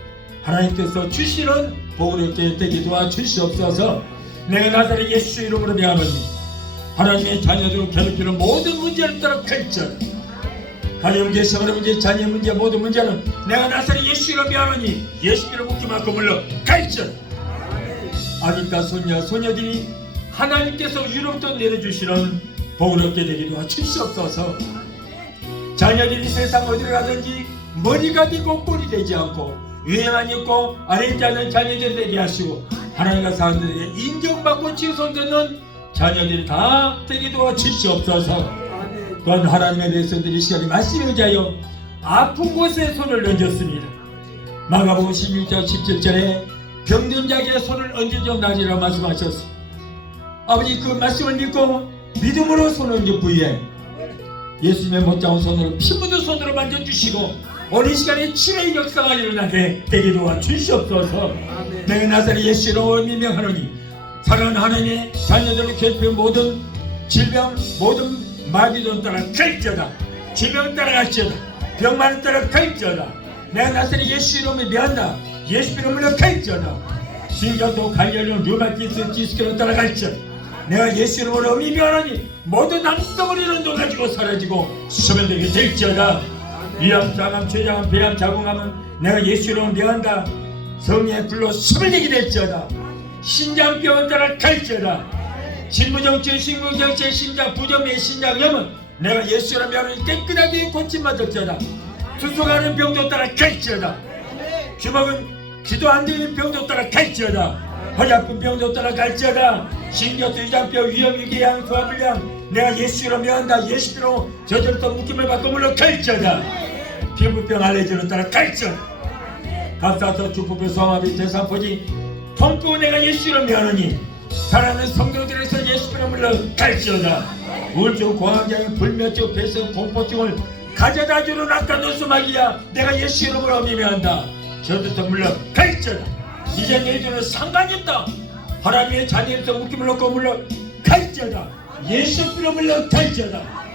하나님께서 주시는 복을 얻게 되게 도와주시옵소서. 내가 나사렛 예수 이름으로 명하노니 하나님의 자녀들을 괴롭히는 모든 문제를 따라 펼쳐라. 가정 개성의 문제, 자녀 문제, 모든 문제는 내가 나사렛 예수 이름으로 명하노니 예수 이름으로 묶기만큼 물러 펼쳐라. 아기과 손녀, 소녀들이 하나님께서 위로부터 내려주시는 복을 얻게 되기도 하시옵소서. 자녀들이 세상 어디를 가든지 머리가 되고 꼴이 되지 않고 위에만 있고 아래 있지 않는 자녀들 되게 하시고 하나님과 사람들에게 인정받고 칭송되는 자녀들이 다 되기도 하시옵소서. 또한 하나님에 대해서 이 시간에 말씀에 의하여 아픈 곳에 손을 얹었습니다. 마가복음 16장 17절에 병든 자에게 손을 얹어줘 나리라 말씀하셨습니다. 아버지 그 말씀을 믿고 믿음으로 손을 얹은 부위에 예수님의 못자온 손으로 피 묻은 손으로 만져주시고 오늘 시간에 치료의 역사가 일어나게 되기도 주시옵소서. 내가 나사렛 예수로 명하노니 사랑하는 하나님의 자녀들을 괴롭히는 모든 질병 모든 마귀돈 따라 갈지어다. 질병 따라갈지어다. 병만은 따라 갈지어다. 내가 나사렛 예수 이름을 명한다. 예수 이름으로 갈지어다. 신경도 관련된 류마티스 디스크로 따라갈지어다. 내가 예수 이름으로 명하노니 모든 암덩어리를 녹아지고 사라지고 소변되게 될지어다. 위암, 장암, 췌장암, 폐암, 자궁암은 내가 예수 이름으로 명한다. 성령의 불로 소변되게 될지어다. 신장병은 따라 갈지어다. 신부정증, 신부경증, 심장, 부정맥, 신장염은 내가 예수 이름으로 명하노니 깨끗하게 고침받을지어다. 투석하는 병도 따라 갈지어다. 주먹은 기도 안 되는 병도 따라 갈지어다. 허리 아픈 병도 따라 갈지어다. 신경수, 위장병, 위염, 위궤양, 소화불량 내가 예수로 명한다. 예수로 저절로 묶임을 받고 물러 갈지어다. 피부병, 알레르기는 따라 갈지어다. 갑사서, 주부병, 소화마비, 대상포지, 통풍은 내가 예수로 명하노니 사랑하는 성도들에서 예수로 물러 갈지어다. 우울증, 공황장애, 불면증, 배선, 공포증을 가져다주는 악한 노수마귀야 내가 예수 이름으로 명한다. 저들도 물러 갈지어다. 이제 너희들은 상관이 없다. 하나님의 자녀에서 묶임을 놓고 물러 갈지어다. 예수 피로 물러 갈지어다.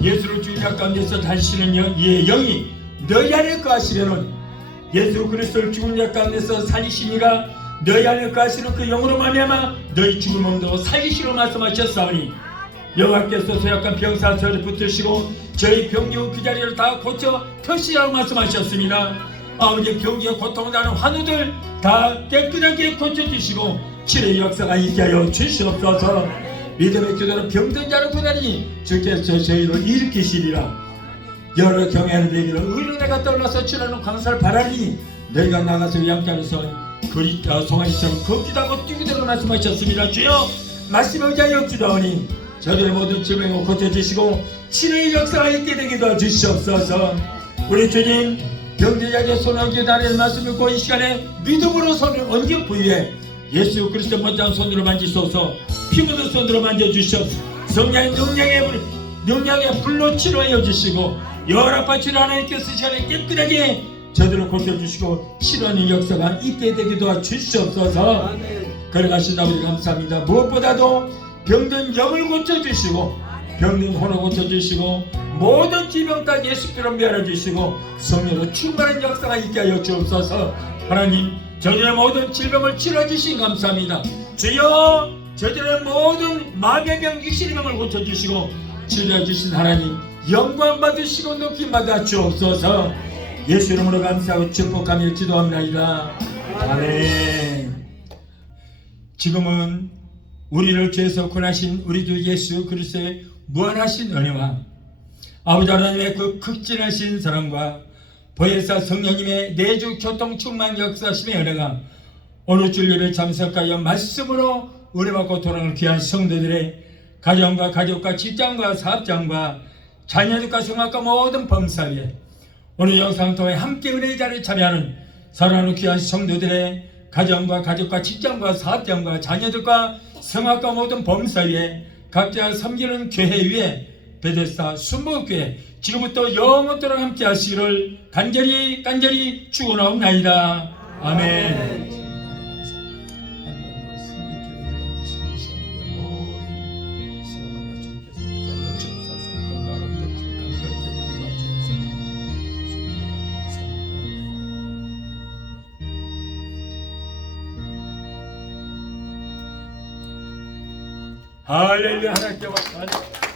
예수를 주작 가운데서 다시는 이의 영이 너희 안에 거하시려는 예수 그리스도를 죽은 자 가운데서 살리시니가 너희 안에 거하시는 그 영으로 말미암아 너희 죽은 몸도 살리시로 말씀하셨사오니 여호와께서 쇠약한 병사 저를 붙으시고 저희 병기운 그 자리를 다 고쳐 표시라고 말씀하셨습니다. 아버지 병기에 고통나는 환우들 다 깨끗하게 고쳐주시고 치료의 역사가 있게 하여 주시옵소서. 믿음의 기도는 병든 자를 구하니 주께서 저희를 일으키시리라. 여러 경외하는 되기를 의로내가 떠올라서 치료하는 광사를 바라니 너희가 나가서 양자로서 송아지처럼 걷기도 하고 뛰기도 하고 말씀하셨습니다. 주여 말씀을 의하여 기도하니 저들의 모든 질병을 고쳐주시고 치료의 역사가 있게 되기도 하시옵소서. 우리 주님 병든 자에게 손을 얹어 다리를 말씀 듣고 이 시간에 믿음으로 손을 얹은 부위에 예수 그리스도 못지않은 손으로 만지소서. 피 묻은 손으로 만져주시옵소서. 성령의 능력의 불로 치료하여 주시고 열아파 치료 하나님께서 시간에 깨끗하게 저들을 고쳐주시고 치료하는 역사가 있게 되기도 하시옵소서. 걸어가신 아버지 감사합니다. 무엇보다도 병든 영을 고쳐주시고 병든 혼을 고쳐주시고 모든 지병 다 예수께로 멸해주시고 성령으로 충만한 역사가 있게 하여 주옵소서. 하나님 저들의 모든 질병을 치료해주신 감사합니다. 주여 저들의 모든 마음의 병, 육신의 병을 고쳐주시고 치료해주신 하나님 영광 받으시고 높임 받아 주옵소서. 예수 이름으로 감사하고 축복하며 기도합니다. 아멘. 지금은 우리를 죄에서 구원하신 우리 주 예수 그리스도의 무한하신 은혜와 아버지 하나님의 그 극진하신 사랑과 보혜사 성령님의 내주 교통 충만 역사심의 은혜가 오늘 주 예배 참석하여 말씀으로 은혜받고 돌아가는 귀한 성도들의 가정과 가족과 직장과 사업장과 자녀들과 성악과 모든 범사 위에 오늘 영상 통해 함께 은혜의 자리를 참여하는 사랑하는 귀한 성도들의 가정과 가족과 직장과 사업장과 자녀들과 성악과 모든 범사 위에 각자 섬기는 교회 위에 베데스다 순복교회 지금부터 영원토록 함께 하시기를 간절히 축원하옵나이다. 아멘. 할렐루야. 하나님께 박수.